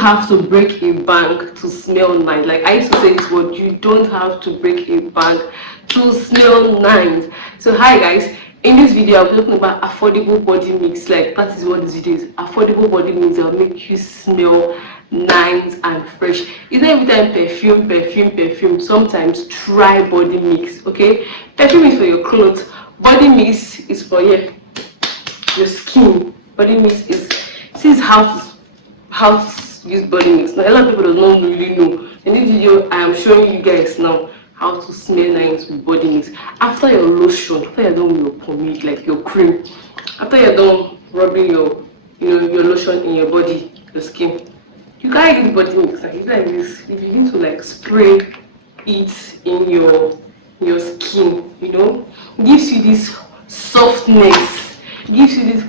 have to break a bank to smell nice. Like I used to say this word, you don't have to break a bank to smell nice. So hi guys, in this video I'll be talking about affordable body mix. Like that is what this video is. Affordable body mix that will make you smell nice and fresh. It's not every time perfume. Sometimes try body mix. Okay, perfume is for your clothes, body mix is for your skin. Body mix is, this is how to use body mix. Now a lot of people don't really know. In this video I am showing you guys now how to smell nice with body mix. After your lotion, after you're done with your pomade, like your cream, after you're done rubbing your your lotion in your body, your skin, you can't use body mix. Like it's like this. If you need to like spray it in your skin, it gives you this softness, it gives you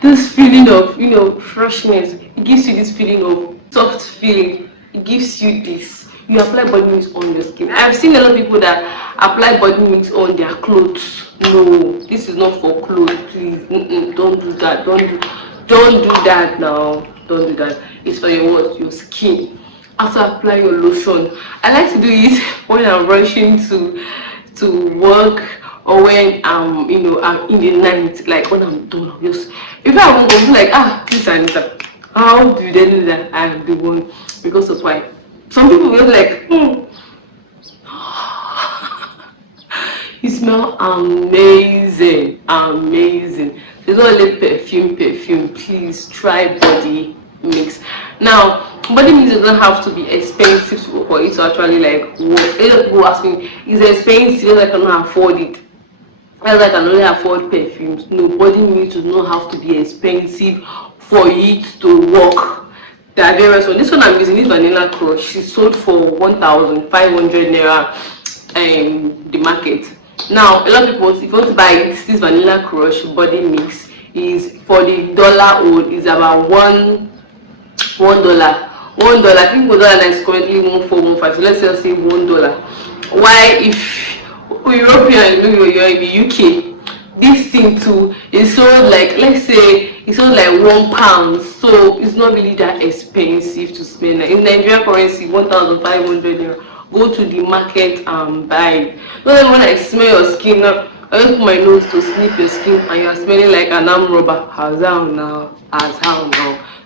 this feeling of freshness. It gives you this feeling of soft feeling. It gives you this. You apply body mix on your skin. I've seen a lot of people that apply body mix on their clothes. No, this is not for clothes, please. Don't do that. Don't do that now. Don't do that. It's for your skin. After apply your lotion, I like to do it when I'm rushing to work, or when I'm I'm in the night. Like when I'm done, I'll just, if I won't go, be like, please Anita, how do they know that I'm the one? Because of why some people will like, you smell amazing. It's not only perfume. Please try body mix. Now body mix doesn't have to be expensive for it to actually like work. A lot of people ask me, is it expensive? I cannot afford it. I can only afford perfumes. No, body mix does not have to be expensive for it to work. There are various ones. This one I'm using, this Vanilla Crush. She sold for 1,500 naira in the market. Now a lot of people, if you want to buy it, this Vanilla Crush body mix is, for the dollar old, is about $1. I think $1 is currently 1,415. So let's just say $1. Why, if European, maybe you're in the UK, this thing too is sold like, let's say it's sold like £1, so it's not really that expensive to spend. In Nigerian currency, 1,500 naira. Go to the market and buy it. Not when I smell your skin now, I just put my nose to sniff your skin and you're smelling like an arm rubber. How's how now?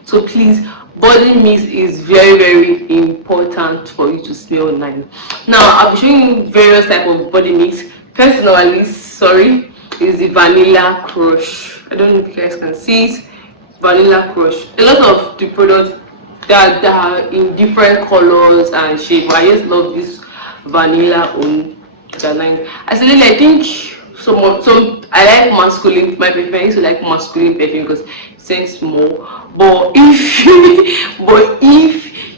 So please, body mix is very important for you to smell nice. Now I'll be showing you various type of body mix. First on our list, is the Vanilla Crush. I don't know if you guys can see it. Vanilla Crush. A lot of the products that are in different colors and shape, but I just love this vanilla on the line. I think some I like masculine. My perfume, I used to like masculine perfume because it scents more. But if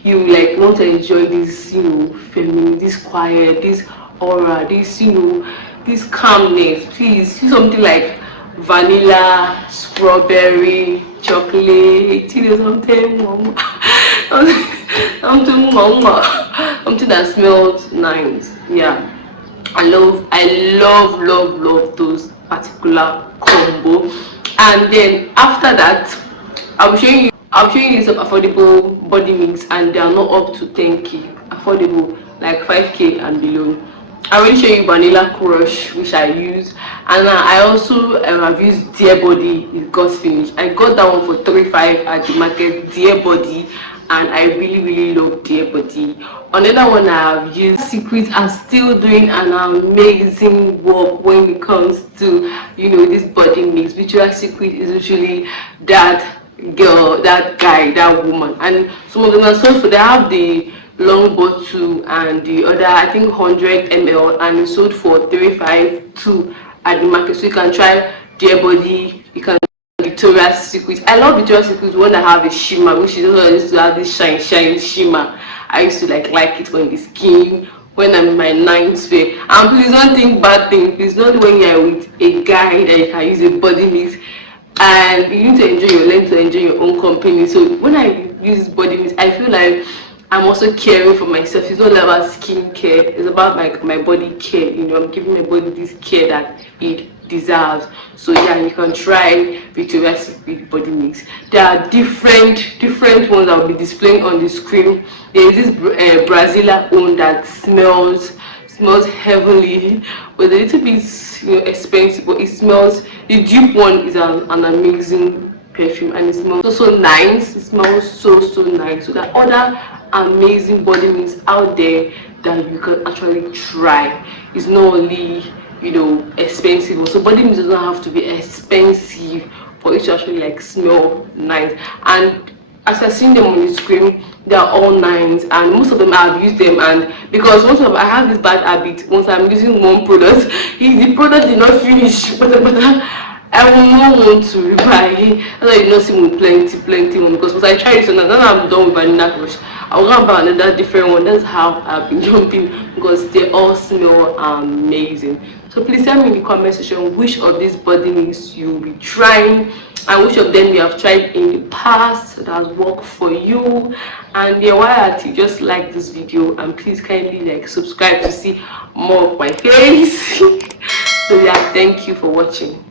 you like want to enjoy this feminine, this quiet, this aura, this this calmness, please use something like vanilla, strawberry, chocolate, something that smells nice. Yeah, I love those particular combo. And then after that, I'll show you some affordable body mix, and they are not up to 10k. Affordable, like 5k and below. I will show you Vanilla Crush, which I use, and I also have used Dear Body. It got finished. I got that one for 3.5 at the market. Dear Body, and I really love Dear Body. Another one I have used, Secret, are still doing an amazing work when it comes to this body mix. Victoria's Secret is usually that girl, that guy, that woman, and some of them are sold for, they have the long bottle and the other, I think 100 ml, and it's sold for 3.52 at the market. So you can try Dear Body, you can Victoria's Secret. I love Victoria's Secret, one that have a shimmer, which is also used to have this shine shimmer. I used to like it on the skin when I'm in my ninth sphere. And please don't think bad thing. Please don't, when you're with a guy that you can use a body mix, and you need to learn to enjoy your own company. So when I use body mix, I feel like I'm also caring for myself. It's not about skincare, it's about my body care. I'm giving my body this care that it deserves. So yeah, you can try Victoria's Secret body mix. There are different ones that will be displaying on the screen. There is this Brazilian one that smells heavenly, but a little bit expensive, but it smells, the dupe one is an amazing perfume, and it smells so nice. It smells so nice. So there are other amazing body mist out there that you can actually try. It's not only expensive. So body mist doesn't have to be expensive for it to actually like smell nice. And as I seen them on the screen, they are all nice, and most of them I've used them. And because I have this bad habit, once I'm using one product, if the product did not finish, but I will not want to rebuy. That's why you not see me plenty one, because once I try this one and then I'm done with vanilla crush, I will not buy another different one. That's how I've been jumping, because they all smell amazing. So please tell me in the comment section which of these body mist you'll be trying, and which of them you have tried in the past that has worked for you. And yeah, why are you just like this video, and please kindly like subscribe to see more of my face. So yeah, thank you for watching.